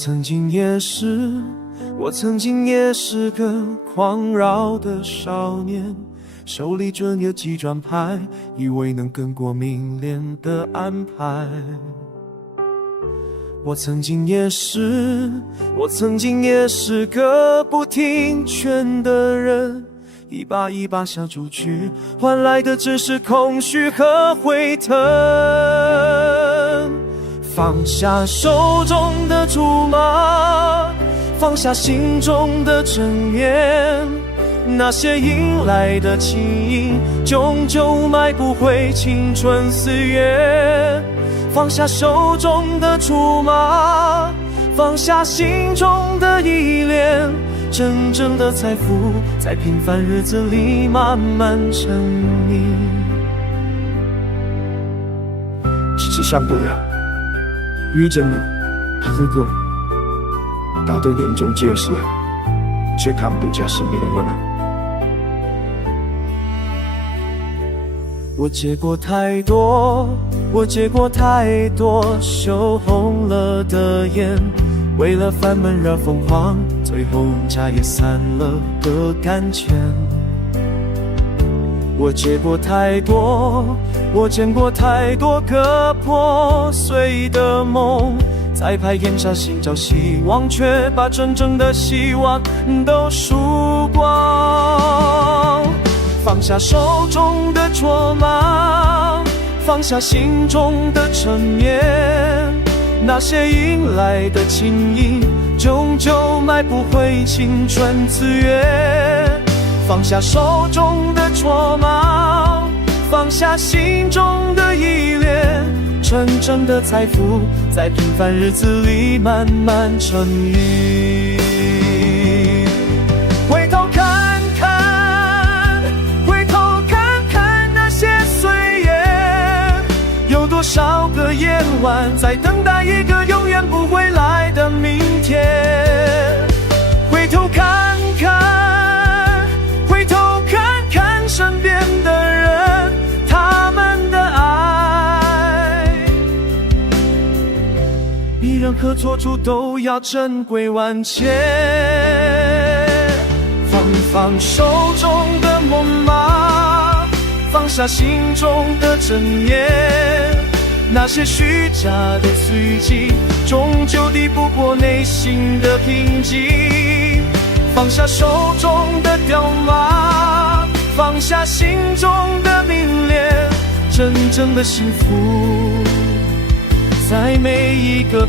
曾经也是个狂扰的少年，手里准有几转牌，以为能更过明恋的安排。我曾经也是个不听劝的人，一把一把小猪驹，换来的只是空虚和悔疼。放下手中的竹马，放下心中的真言，那些迎来的情谊，终究买不回青春岁月。放下手中的竹马，放下心中的依恋，真正的财富在平凡日子里慢慢成谜。只是上不了，遇见了如果道德严重结束，却看不见生命的温暖。我接过太多羞红了的眼，为了烦闷而疯狂，最后家也散了个干净。我见过太多个破碎的梦，在排演下寻找希望，却把真正的希望都输光。放下手中的卓玛，放下心中的沉湎，那些迎来的情谊，终究买不回青春岁月。放下手中的卓玛，放下心中的依恋，真正的财富在平凡日子里慢慢成谜。回头看看那些岁月，有多少个夜晚在等待一个永远不会来的明天。回头看看身边的人，他们的爱比任何做主都要珍贵万千。放手中的梦马，放下心中的真言，那些虚假的随机，终究抵不过内心的平静。放下手中的雕马，放下心中的明恋，真正的幸福在每一个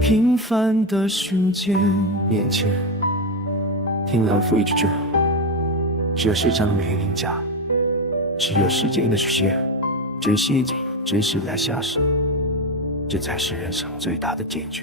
平凡的瞬间。眼前听老夫一句话，只有世上的美龄家，只有时间的血，珍惜来下手，这才是人生最大的结局。